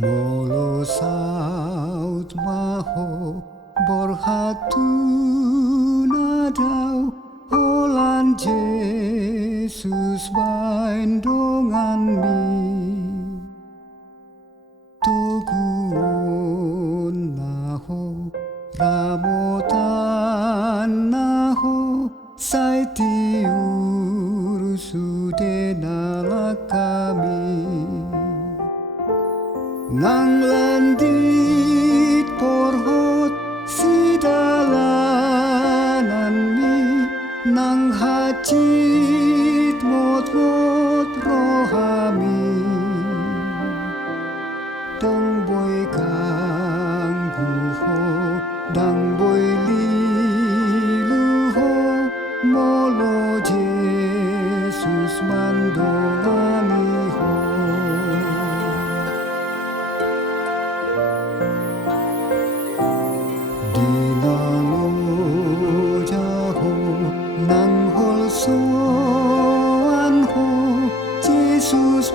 Molo saut maho borhat nadau holan Jesus baen donganmi ToguonNa ramotanNa tiur sudena langkami nang landit porhot sidalananmi nang hansit ngotngot rohami Ndang boy ganggu Ndang boy lilu Molo Jesus mandongani Dina loja nang holsoan Jesus